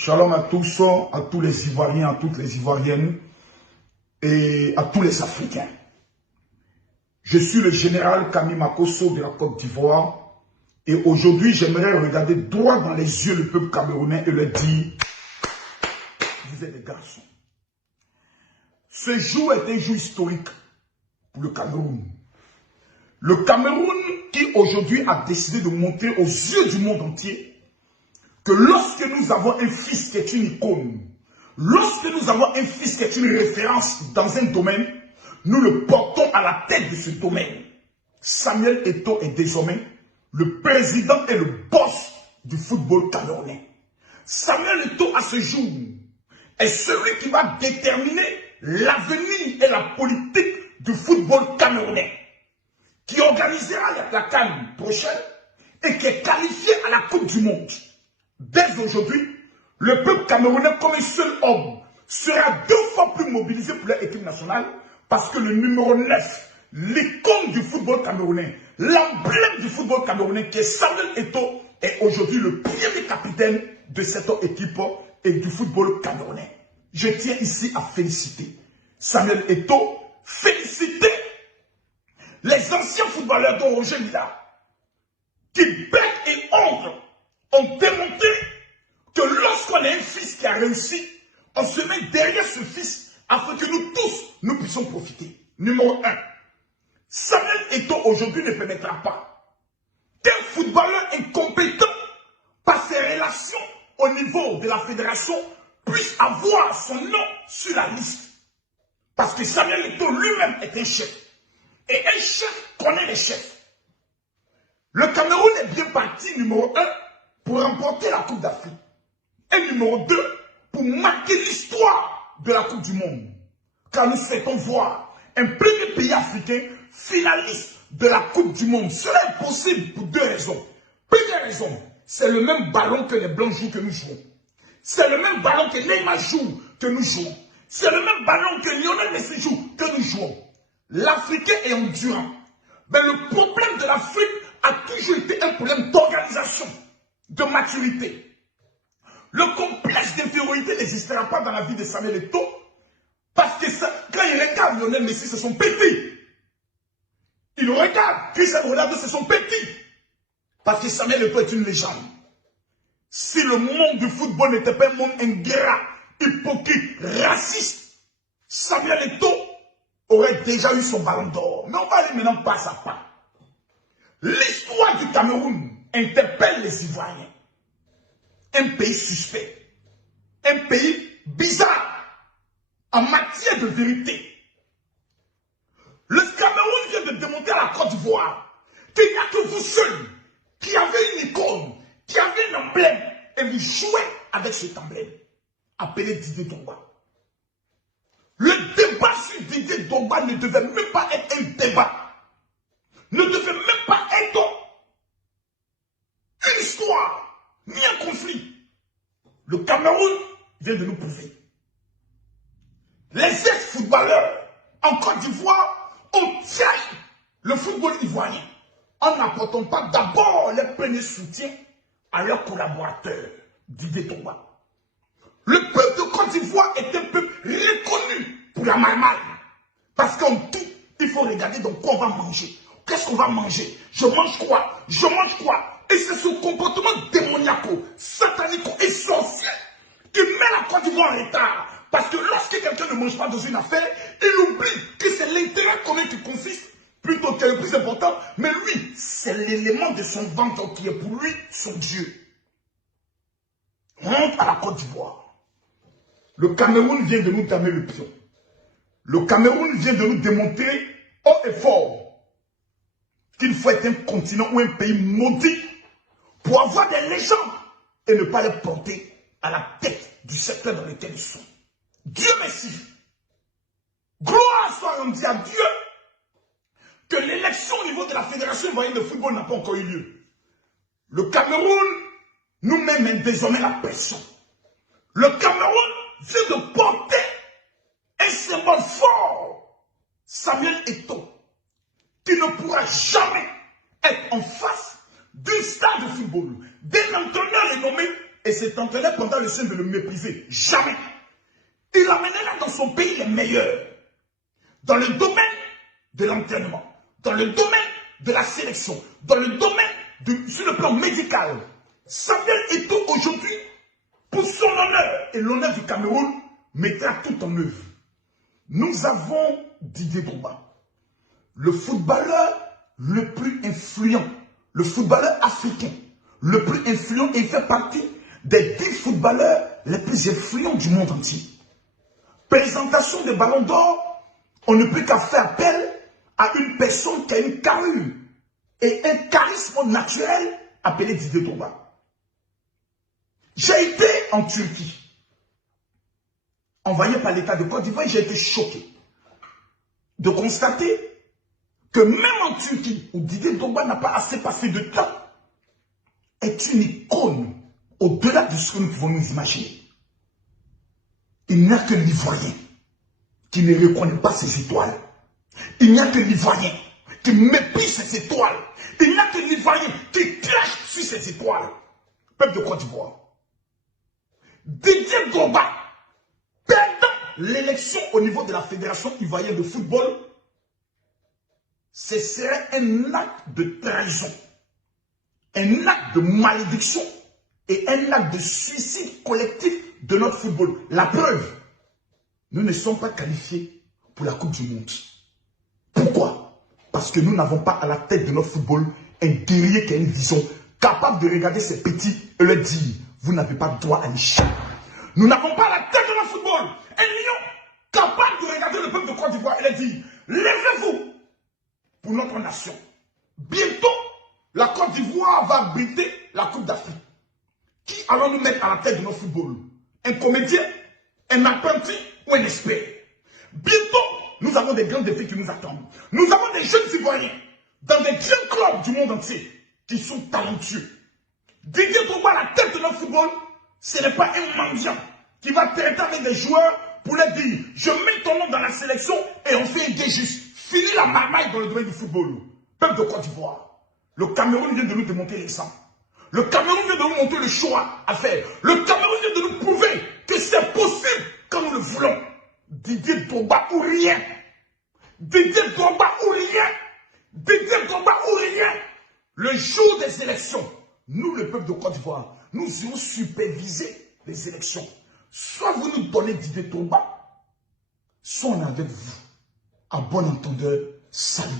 Shalom à tous les Ivoiriens, à toutes les Ivoiriennes et à tous les Africains. Je suis le général Camille Makosso de la Côte d'Ivoire et aujourd'hui j'aimerais regarder droit dans les yeux le peuple camerounais et leur dire: vous êtes des garçons. Ce jour est un jour historique pour le Cameroun. Le Cameroun qui aujourd'hui a décidé de montrer aux yeux du monde entier que lorsque nous avons un fils qui est une icône, lorsque nous avons un fils qui est une référence dans un domaine, nous le portons à la tête de ce domaine. Samuel Eto'o est désormais le président et le boss du football camerounais. Samuel Eto'o, à ce jour, est celui qui va déterminer l'avenir et la politique du football camerounais, qui organisera la CAN prochaine et qui est qualifié à la Coupe du Monde. Dès aujourd'hui, le peuple camerounais, comme un seul homme, sera 2 fois plus mobilisé pour l'équipe nationale parce que le numéro 9, l'icône du football camerounais, l'emblème du football camerounais qui est Samuel Eto'o, est aujourd'hui le premier capitaine de cette équipe et du football camerounais. Je tiens ici à féliciter Samuel Eto'o, féliciter les anciens footballeurs dont Roger Mila, qui bec et ongles ont démontré que lorsqu'on a un fils qui a réussi, on se met derrière ce fils afin que nous tous, nous puissions profiter. Numéro 1, Samuel Eto'o aujourd'hui ne permettra pas qu'un footballeur incompétent, par ses relations au niveau de la fédération, puisse avoir son nom sur la liste. Parce que Samuel Eto'o lui-même est un chef. Et un chef connaît les chefs. Le Cameroun est bien parti, numéro 1, pour remporter la Coupe d'Afrique. Et numéro 2, pour marquer l'histoire de la Coupe du Monde. Car nous souhaitons voir un premier pays africain finaliste de la Coupe du Monde. Cela est possible pour 2 raisons. Première raison, c'est le même ballon que les Blancs jouent que nous jouons. C'est le même ballon que Neymar joue que nous jouons. C'est le même ballon que Lionel Messi joue que nous jouons. L'Africain est endurant. Mais le problème de l'Afrique a toujours été un problème d'organisation, de maturité. Le complexe d'infériorité n'existera pas dans la vie de Samuel Eto'o parce que quand il regarde Lionel Messi, c'est son petit. Il regarde Cristiano Ronaldo, c'est son petit. Parce que Samuel Eto'o est une légende. Si le monde du football n'était pas un monde ingrat, hypocrite, raciste, Samuel Eto'o aurait déjà eu son ballon d'or. Mais on va aller maintenant pas à pas. L'histoire du Cameroun interpelle les Ivoiriens. Un pays suspect, un pays bizarre en matière de vérité. Le Cameroun vient de démontrer à la Côte d'Ivoire qu'il n'y a que vous seuls qui avez une icône, qui avez un emblème, et vous jouez avec cet emblème, appelé Didier Drogba. Le débat sur Didier Drogba ne devait même pas être un débat, ne devait même pas être une histoire, ni un conflit. Le Cameroun vient de nous prouver. Les ex-footballeurs en Côte d'Ivoire ont trahi le football ivoirien en n'apportant pas d'abord les premiers soutiens à leurs collaborateurs, Didier Drogba. Le peuple de Côte d'Ivoire est un peuple reconnu pour la marmaille. Parce qu'en tout, il faut regarder dans quoi on va manger. Qu'est-ce qu'on va manger? Je mange quoi? Je mange quoi? Et c'est ce comportement démoniaco, satanico et sorcier qui met la Côte d'Ivoire en retard. Parce que lorsque quelqu'un ne mange pas dans une affaire, il oublie que c'est l'intérêt commun qui consiste, plutôt que le plus important. Mais lui, c'est l'élément de son ventre qui est pour lui son Dieu. Honte à la Côte d'Ivoire. Le Cameroun vient de nous damer le pion. Le Cameroun vient de nous démontrer haut et fort qu'il faut être un continent ou un pays maudit pour avoir des légendes et ne pas les porter à la tête du secteur dans lequel ils sont. Dieu merci. Gloire soit rendue à Dieu que l'élection au niveau de la Fédération ivoirienne de football n'a pas encore eu lieu. Le Cameroun nous met désormais la pression. Le Cameroun vient de porter un symbole fort, Samuel Eto'o, qui ne pourra jamais être en face d'une star de football, d'un entraîneur renommé et s'est entraîné pendant le sein de le mépriser. Jamais. Il amènera dans son pays les meilleurs. Dans le domaine de l'entraînement, dans le domaine de la sélection, dans le domaine sur le plan médical. Samuel Eto'o aujourd'hui, pour son honneur et l'honneur du Cameroun, mettra tout en œuvre. Nous avons Didier Drogba, le footballeur le plus influent, le footballeur africain, le plus influent, et il fait partie des 10 footballeurs les plus influents du monde entier. Présentation des ballons d'or, on ne peut qu'à faire appel à une personne qui a une carrure et un charisme naturel appelé Didier Drogba. J'ai été en Turquie, envoyé par l'État de Côte d'Ivoire, et j'ai été choqué de constater que même en Turquie, où Didier Drogba n'a pas assez passé de temps, est une icône au-delà de ce que nous pouvons nous imaginer. Il n'y a que l'Ivoirien qui ne reconnaît pas ses étoiles. Il n'y a que l'Ivoirien qui méprise ses étoiles. Il n'y a que l'Ivoirien qui crache sur ses étoiles. Peuple de Côte d'Ivoire. Didier Drogba, perdant l'élection au niveau de la Fédération ivoirienne de football, ce serait un acte de trahison, un acte de malédiction et un acte de suicide collectif de notre football. La preuve, nous ne sommes pas qualifiés pour la Coupe du Monde. Pourquoi? Parce que nous n'avons pas à la tête de notre football un guerrier qui a une vision capable de regarder ses petits et leur dire, vous n'avez pas droit à l'échec. Nous n'avons pas à la tête de notre football un lion capable de regarder le peuple de Côte d'Ivoire et leur dire, levez-vous pour notre nation. Bientôt, la Côte d'Ivoire va abriter la Coupe d'Afrique. Qui allons-nous mettre à la tête de notre football? Un comédien, un apprenti ou un expert? Bientôt, nous avons des grands défis qui nous attendent. Nous avons des jeunes Ivoiriens dans des grands clubs du monde entier qui sont talentueux. Didier Drogba à la tête de notre football, ce n'est pas un mendiant qui va traiter avec des joueurs pour leur dire je mets ton nom dans la sélection et on fait un gay juste. Fini la marmaille dans le domaine du football. Peuple de Côte d'Ivoire, le Cameroun vient de nous démontrer l'exemple. Le Cameroun vient de nous montrer le choix à faire. Le Cameroun vient de nous prouver que c'est possible quand nous le voulons. Didier Drogba ou rien. Didier Drogba ou rien. Didier Drogba ou rien. Le jour des élections, nous, le peuple de Côte d'Ivoire, nous irons superviser les élections. Soit vous nous donnez Didier Drogba, soit on est avec vous. À bon entendeur, salut.